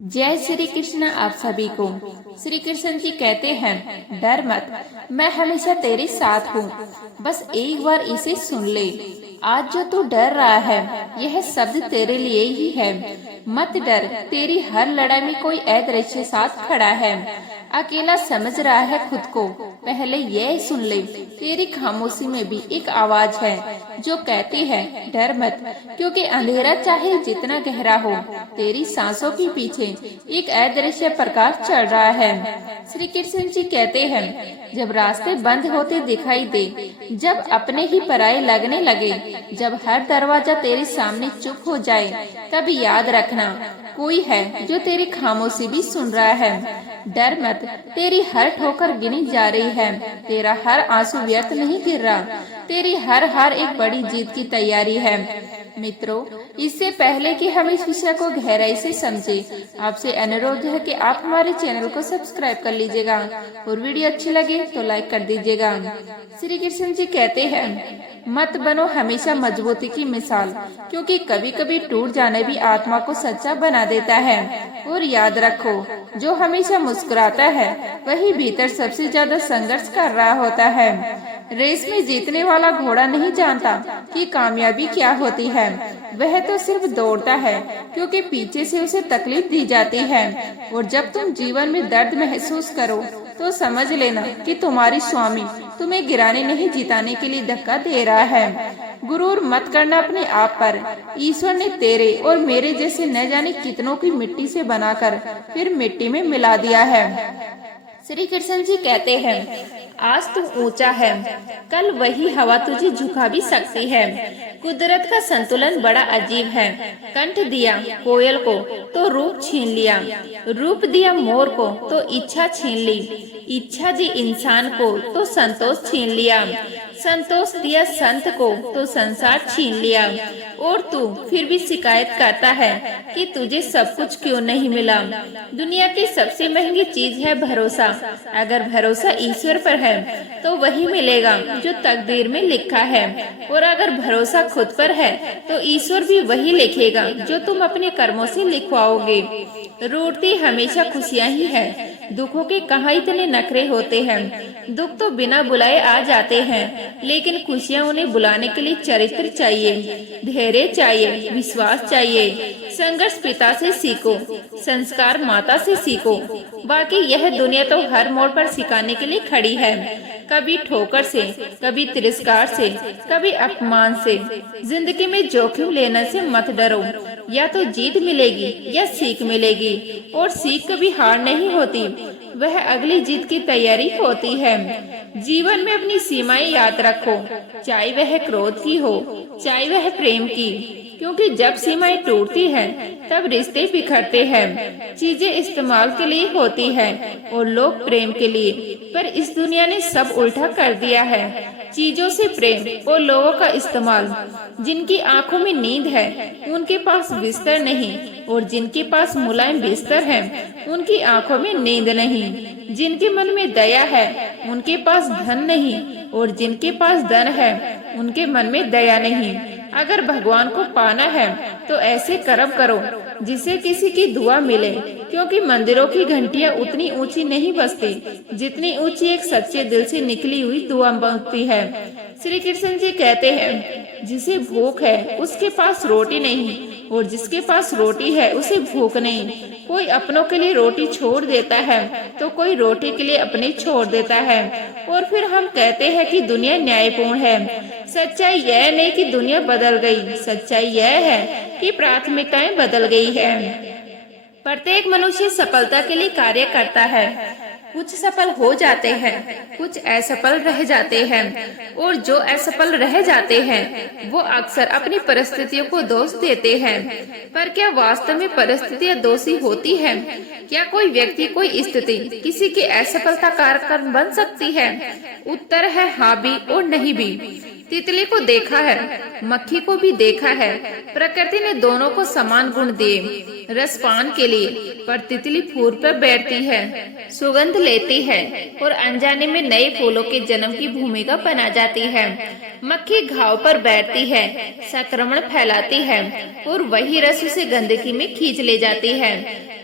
जय श्री कृष्ण। आप सभी को श्री कृष्ण जी कहते हैं, डर मत, मैं हमेशा तेरे साथ हूँ। बस एक बार इसे सुन ले। आज जो तू डर रहा है, यह शब्द तेरे लिए ही है। मत डर, तेरी हर लड़ाई में कोई अदृश्य साथ खड़ा है। अकेला समझ रहा है खुद को, पहले यह सुन ले। तेरी खामोशी में भी एक आवाज है जो कहती है, डर मत, क्योंकि अंधेरा चाहे जितना गहरा हो, तेरी सांसों के पीछे एक अदृश्य प्रकाश चल रहा है। श्री कृष्ण जी कहते हैं, जब रास्ते बंद होते दिखाई दे, जब अपने ही पराये लगने लगे, जब हर दरवाजा तेरे सामने चुप हो जाए, तब याद रखना, कोई है जो तेरी खामोशी भी सुन रहा है। डर मत, तेरी हर ठोकर गिनी जा रही है, तेरा हर आंसू व्यर्थ नहीं गिर रहा, तेरी हर हार एक बड़ी जीत की तैयारी है। मित्रों, इससे पहले कि हम इस विषय को गहराई से समझे, आपसे अनुरोध है कि आप हमारे चैनल को सब्सक्राइब कर लीजिएगा और वीडियो अच्छी लगे तो लाइक कर दीजिएगा। श्री कृष्ण जी कहते हैं, मत बनो हमेशा मजबूती की मिसाल, क्योंकि कभी कभी टूट जाने भी आत्मा को सच्चा बना देता है। और याद रखो, जो हमेशा मुस्कुराता है वही भीतर सबसे ज्यादा संघर्ष कर रहा होता है। रेस में जीतने वाला घोड़ा नहीं जानता कि कामयाबी क्या होती है, वह तो सिर्फ दौड़ता है क्योंकि पीछे से उसे तकलीफ दी जाती है। और जब तुम जीवन में दर्द महसूस करो तो समझ लेना कि तुम्हारी स्वामी तुम्हें गिराने नहीं जिताने के लिए धक्का दे रहा है। गुरूर मत करना अपने आप पर। ईश्वर ने तेरे और मेरे जैसे न जाने कितनों की मिट्टी से बनाकर फिर मिट्टी में मिला दिया है। श्री कृष्ण जी कहते हैं, आज तू ऊंचा है, कल वही हवा तुझे झुका भी सकती है। कुदरत का संतुलन बड़ा अजीब है। कंठ दिया कोयल को तो रूप छीन लिया, रूप दिया मोर को तो इच्छा छीन ली, इच्छा दी इंसान को तो संतोष छीन लिया, संतोष दिया संत को तो संसार छीन लिया। और तू फिर भी शिकायत करता है कि तुझे सब कुछ क्यों नहीं मिला। दुनिया की सबसे महंगी चीज है भरोसा। अगर भरोसा ईश्वर पर है तो वही मिलेगा जो तकदीर में लिखा है, और अगर भरोसा खुद पर है तो ईश्वर भी वही लिखेगा जो तुम अपने कर्मों से लिखवाओगे। रूठती हमेशा खुशियाँ ही है, दुखों के कहाँ इतने नखरे होते हैं। दुख तो बिना बुलाए आ जाते हैं, लेकिन खुशियाँ उन्हें बुलाने के लिए चरित्र चाहिए, धैर्य चाहिए, विश्वास चाहिए। संघर्ष पिता से सीखो, संस्कार माता से सीखो। बाकी यह दुनिया तो हर मोड़ पर सिखाने के लिए खड़ी है, कभी ठोकर से, कभी तिरस्कार से, कभी अपमान से। जिंदगी में जोखिम लेने से मत डरो, या तो जीत मिलेगी या सीख मिलेगी, और सीख कभी हार नहीं होती, वह अगली जीत की तैयारी होती है। जीवन में अपनी सीमाएं याद रखो, चाहे वह क्रोध की हो, चाहे वह प्रेम की, क्योंकि जब सीमाएं टूटती हैं, तब रिश्ते बिखरते हैं। चीजें इस्तेमाल के लिए होती हैं और लोग प्रेम के लिए, पर इस दुनिया ने सब उल्टा कर दिया है। चीजों से प्रेम और लोगों का इस्तेमाल। जिनकी आंखों में नींद है उनके पास बिस्तर नहीं, और जिनके पास मुलायम बिस्तर है उनकी आंखों में नींद नहीं। जिनके मन में दया है उनके पास धन नहीं, और जिनके पास धन है उनके मन में दया नहीं। अगर भगवान को पाना है तो ऐसे कर्म करो जिससे किसी की दुआ मिले, क्योंकि मंदिरों की घंटियां उतनी ऊंची नहीं बजती जितनी ऊंची एक सच्चे दिल से निकली हुई दुआ बजती है। श्री कृष्ण जी कहते हैं, जिसे भूख है उसके पास रोटी नहीं, और जिसके पास रोटी है उसे भूख नहीं। कोई अपनों के लिए रोटी छोड़ देता है तो कोई रोटी के लिए अपने छोड़ देता है। और फिर हम कहते हैं कि दुनिया न्यायपूर्ण है। सच्चाई यह नहीं कि दुनिया बदल गई, सच्चाई यह है कि प्राथमिकताएं बदल गई है। प्रत्येक मनुष्य सफलता के लिए कार्य करता है। कुछ सफल हो जाते हैं, कुछ असफल रह जाते हैं, और जो असफल रह जाते हैं वो अक्सर अपनी परिस्थितियों को दोष देते हैं। पर क्या वास्तव में परिस्थितियां दोषी होती हैं? क्या कोई व्यक्ति, कोई स्थिति किसी की असफलता का कारण बन सकती है? उत्तर है हाँ भी और नहीं भी। तितली को देखा है, मक्खी को भी देखा है। प्रकृति ने दोनों को समान गुण दिए रसपान के लिए, पर तितली फूल पर बैठती है, सुगंध लेती है और अनजाने में नए फूलों के जन्म की भूमिका बना जाती है। मक्खी घाव पर बैठती है, संक्रमण फैलाती है और वही रस उसे गंदगी में खींच ले जाती है।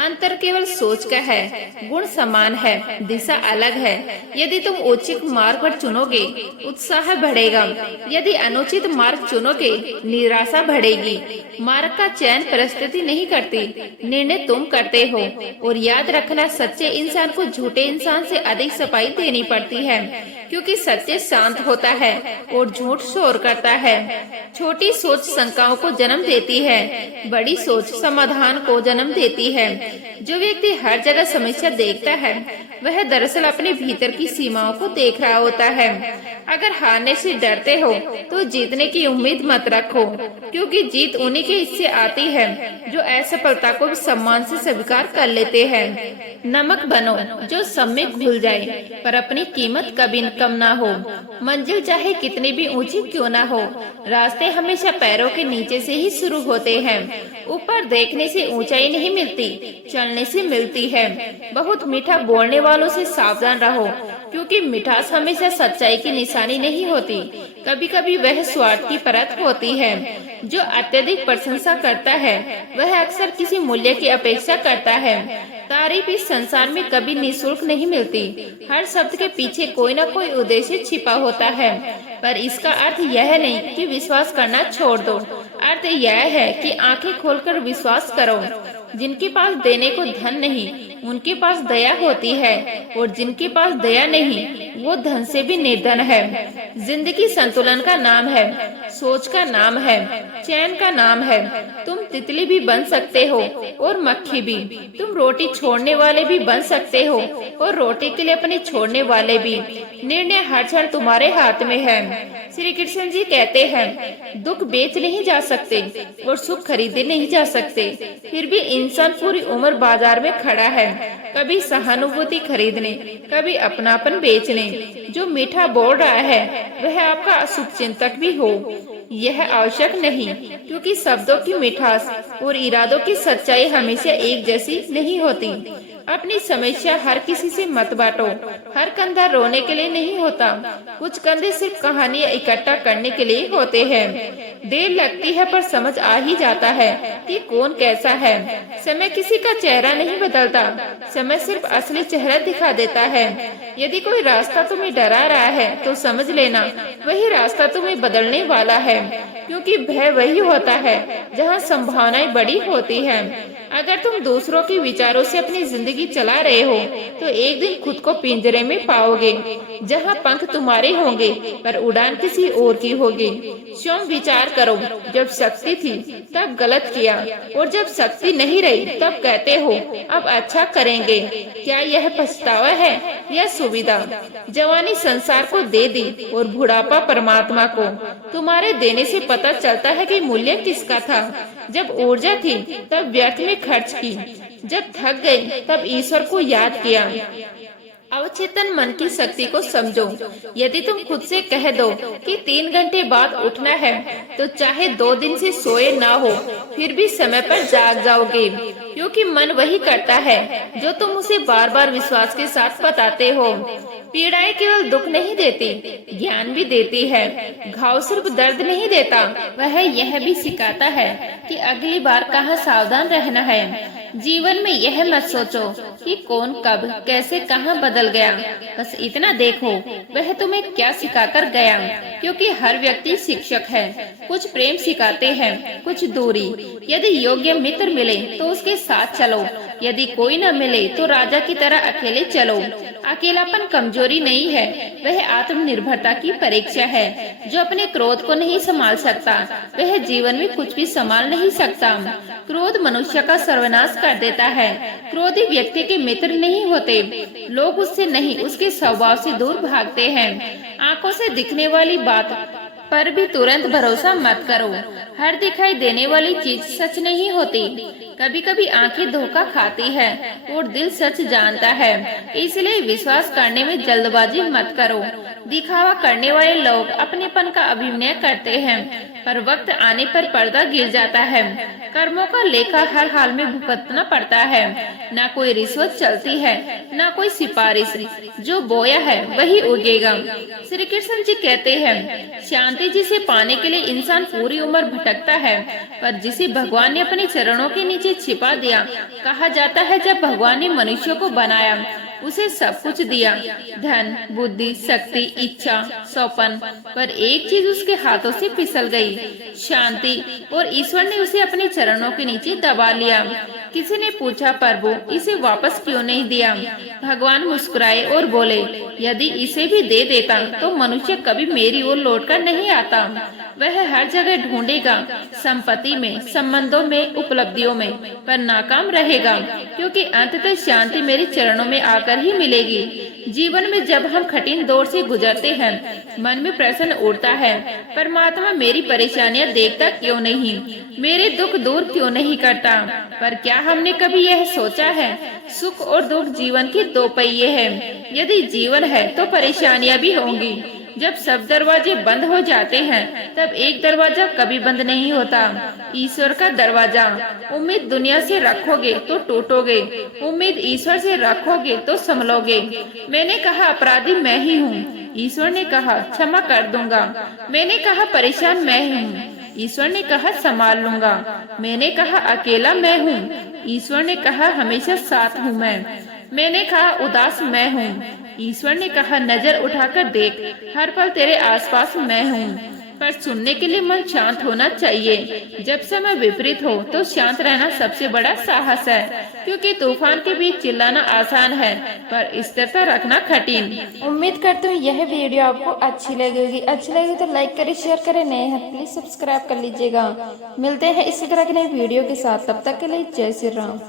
अंतर केवल सोच का है। गुण समान है, दिशा अलग है। यदि तुम उचित मार्ग पर चुनोगे, उत्साह बढ़ेगा। यदि अनुचित मार्ग चुनोगे, निराशा बढ़ेगी। मार्ग का चयन परिस्थिति नहीं करती, निर्णय तुम करते हो। और याद रखना, सच्चे इंसान को झूठे इंसान से अधिक सफाई देनी पड़ती है, क्योंकि सत्य शांत होता है और झूठ शोर करता है। छोटी सोच शंकाओं को जन्म देती है, बड़ी सोच समाधान को जन्म देती है। जो व्यक्ति हर जगह समस्या देखता है, वह दरअसल अपने भीतर की सीमाओं को देख रहा होता है। अगर हारने से डरते हो तो जीतने की उम्मीद मत रखो, क्योंकि जीत उन्हीं के हिस्से आती है जो असफलता को सम्मान से स्वीकार कर लेते हैं। नमक बनो जो सब में घुल जाए, पर अपनी कीमत कभी कम ना हो। मंजिल चाहे कितनी भी ऊंची क्यों ना हो, रास्ते हमेशा पैरों के नीचे से ही शुरू होते हैं। ऊपर देखने से ऊंचाई नहीं मिलती, चलने से मिलती है। बहुत मीठा बोलने वालों से सावधान रहो, क्योंकि मिठास हमेशा सच्चाई की निशानी नहीं होती। कभी कभी वह स्वार्थ की परत होती है। जो अत्यधिक प्रशंसा करता है, वह अक्सर किसी मूल्य की अपेक्षा करता है। तारीफ इस संसार में कभी निःशुल्क नहीं मिलती। हर शब्द के पीछे कोई न कोई उद्देश्य छिपा होता है। पर इसका अर्थ यह नहीं कि विश्वास करना छोड़ दो। अर्थ यह है कि आंखें खोलकर विश्वास करो। जिनके पास देने को धन नहीं, उनके पास दया होती है, और जिनके पास दया नहीं, वो धन से भी निर्धन है। जिंदगी संतुलन का नाम है, सोच का नाम है, चैन का नाम है। तुम तितली भी बन सकते हो और मक्खी भी। तुम रोटी छोड़ने वाले भी बन सकते हो और रोटी के लिए अपने छोड़ने वाले भी। निर्णय हर क्षण तुम्हारे हाथ में है। श्री कृष्ण जी कहते हैं, दुख बेच नहीं जा सकते और सुख खरीदे नहीं जा सकते। फिर भी इंसान पूरी उम्र बाजार में खड़ा है, कभी सहानुभूति खरीदने, कभी अपनापन बेचने। जो मीठा बोल रहा है, वह आपका शुभचिंतक भी हो, यह आवश्यक नहीं, क्योंकि शब्दों की मिठास और इरादों की सच्चाई हमेशा एक जैसी नहीं होती। अपनी समस्या हर किसी से मत बांटो। हर कंधा रोने के लिए नहीं होता, कुछ कंधे सिर्फ कहानियां इकट्ठा करने के लिए होते हैं। देर लगती है, पर समझ आ ही जाता है कि कौन कैसा है। समय किसी का चेहरा नहीं बदलता, समय सिर्फ असली चेहरा दिखा देता है। यदि कोई रास्ता तुम्हें डरा रहा है, तो समझ लेना वही रास्ता तुम्हें बदलने वाला है, क्योंकि भय वही होता है जहाँ संभावनाएं बड़ी होती है। अगर तुम दूसरों के विचारों से अपनी जिंदगी चला रहे हो, तो एक दिन खुद को पिंजरे में पाओगे, जहाँ पंख तुम्हारे होंगे पर उड़ान किसी और की होगी। स्वयं विचार करो, जब शक्ति थी तब गलत किया, और जब शक्ति नहीं रही तब कहते हो अब अच्छा करेंगे। क्या यह पछतावा है या सुविधा? जवानी संसार को दे दी और बुढ़ापा परमात्मा को। तुम्हारे देने से पता चलता है कि मूल्य किसका था। जब ऊर्जा थी तब व्यर्थ में खर्च की, जब थक गई तब ईश्वर को याद किया। अवचेतन मन की शक्ति को समझो। यदि तुम खुद से कह दो कि 3 घंटे बाद उठना है, तो चाहे 2 दिन से सोए ना हो, फिर भी समय पर जाग जाओगे, क्योंकि मन वही करता है जो तुम उसे बार बार विश्वास के साथ बताते हो। पीड़ाएं केवल दुख नहीं देती, ज्ञान भी देती है। घाव सिर्फ दर्द नहीं देता, वह यह भी सिखाता है कि अगली बार कहाँ सावधान रहना है। जीवन में यह मत सोचो कि कौन कब कैसे कहाँ बदल गया, बस इतना देखो वह तुम्हें क्या सिखाकर गया, क्योंकि हर व्यक्ति शिक्षक है। कुछ प्रेम सिखाते हैं, कुछ दूरी। यदि योग्य मित्र मिले तो उसके साथ चलो, यदि कोई न मिले तो राजा की तरह अकेले चलो। अकेलापन कमजोरी नहीं है, वह आत्मनिर्भरता की परीक्षा है। जो अपने क्रोध को नहीं संभाल सकता, वह जीवन में कुछ भी संभाल नहीं सकता। क्रोध मनुष्य का सर्वनाश कर देता है। क्रोधी व्यक्ति के मित्र नहीं होते, लोग उससे नहीं उसके स्वभाव से दूर भागते हैं। आंखों से दिखने वाली बात पर भी तुरंत भरोसा मत करो। हर दिखाई देने वाली चीज सच नहीं होती। कभी कभी आंखें धोखा खाती है और दिल सच जानता है, इसलिए विश्वास करने में जल्दबाजी मत करो। दिखावा करने वाले लोग अपनेपन का अभिनय करते हैं, पर वक्त आने पर पर्दा गिर जाता है। कर्मों का लेखा हर हाल में भुगतना पड़ता है। ना कोई रिश्वत चलती है, ना कोई सिफारिश। जो बोया है वही उगेगा। श्री कृष्ण जी कहते हैं, शांति जिसे पाने के लिए इंसान पूरी उम्र भटकता है, पर जिसे भगवान ने अपने चरणों के नीचे नीचे छिपा दिया। कहा जाता है जब भगवान ने मनुष्य को बनाया उसे सब कुछ दिया, धन, बुद्धि, शक्ति, इच्छा, सौपन, पर एक चीज उसके हाथों से फिसल गई, शांति, और ईश्वर ने उसे अपने चरणों के नीचे दबा लिया। किसी ने पूछा, प्रभु इसे वापस क्यों नहीं दिया? भगवान मुस्कुराए और बोले, यदि इसे भी दे देता तो मनुष्य कभी मेरी ओर लौटकर नहीं आता। वह हर जगह ढूंढेगा, संपत्ति में, संबंधों में, उपलब्धियों में, पर नाकाम रहेगा, क्योंकि अंततः शांति मेरे चरणों में आकर ही मिलेगी। जीवन में जब हम कठिन दौर से गुजरते हैं, मन में प्रश्न उठता है, परमात्मा मेरी परेशानियां देखता क्यों नहीं, मेरे दुख दूर क्यों नहीं करता? पर क्या हमने कभी यह सोचा है, सुख और दुख जीवन के दो पहिए हैं। यदि जीवन है तो परेशानियां भी होंगी। जब सब दरवाजे बंद हो जाते हैं तब एक दरवाजा कभी बंद नहीं होता, ईश्वर का दरवाजा। उम्मीद दुनिया से रखोगे तो टूटोगे, उम्मीद ईश्वर से रखोगे तो संभलोगे। मैंने कहा अपराधी मैं ही हूँ, ईश्वर ने कहा क्षमा कर दूंगा। मैंने कहा परेशान मैं हूँ, ईश्वर ने कहा संभाल लूंगा। मैंने कहा अकेला मैं हूँ, ईश्वर ने कहा हमेशा साथ हूँ मैं। मैंने कहा उदास मैं हूँ, ईश्वर ने कहा नजर उठाकर देख, हर पल तेरे आसपास मैं हूँ। पर सुनने के लिए मन शांत होना चाहिए। जब समय विपरीत हो तो शांत रहना सबसे बड़ा साहस है, क्योंकि तूफान के बीच चिल्लाना आसान है पर स्थिरता रखना कठिन। उम्मीद करती हूँ यह वीडियो आपको अच्छी लगेगी। अच्छी लगी तो लाइक करें, शेयर करें, नए हैं प्लीज सब्सक्राइब कर लीजिएगा। मिलते हैं इसी तरह के नए वीडियो के साथ, तब तक के लिए जय श्री राम।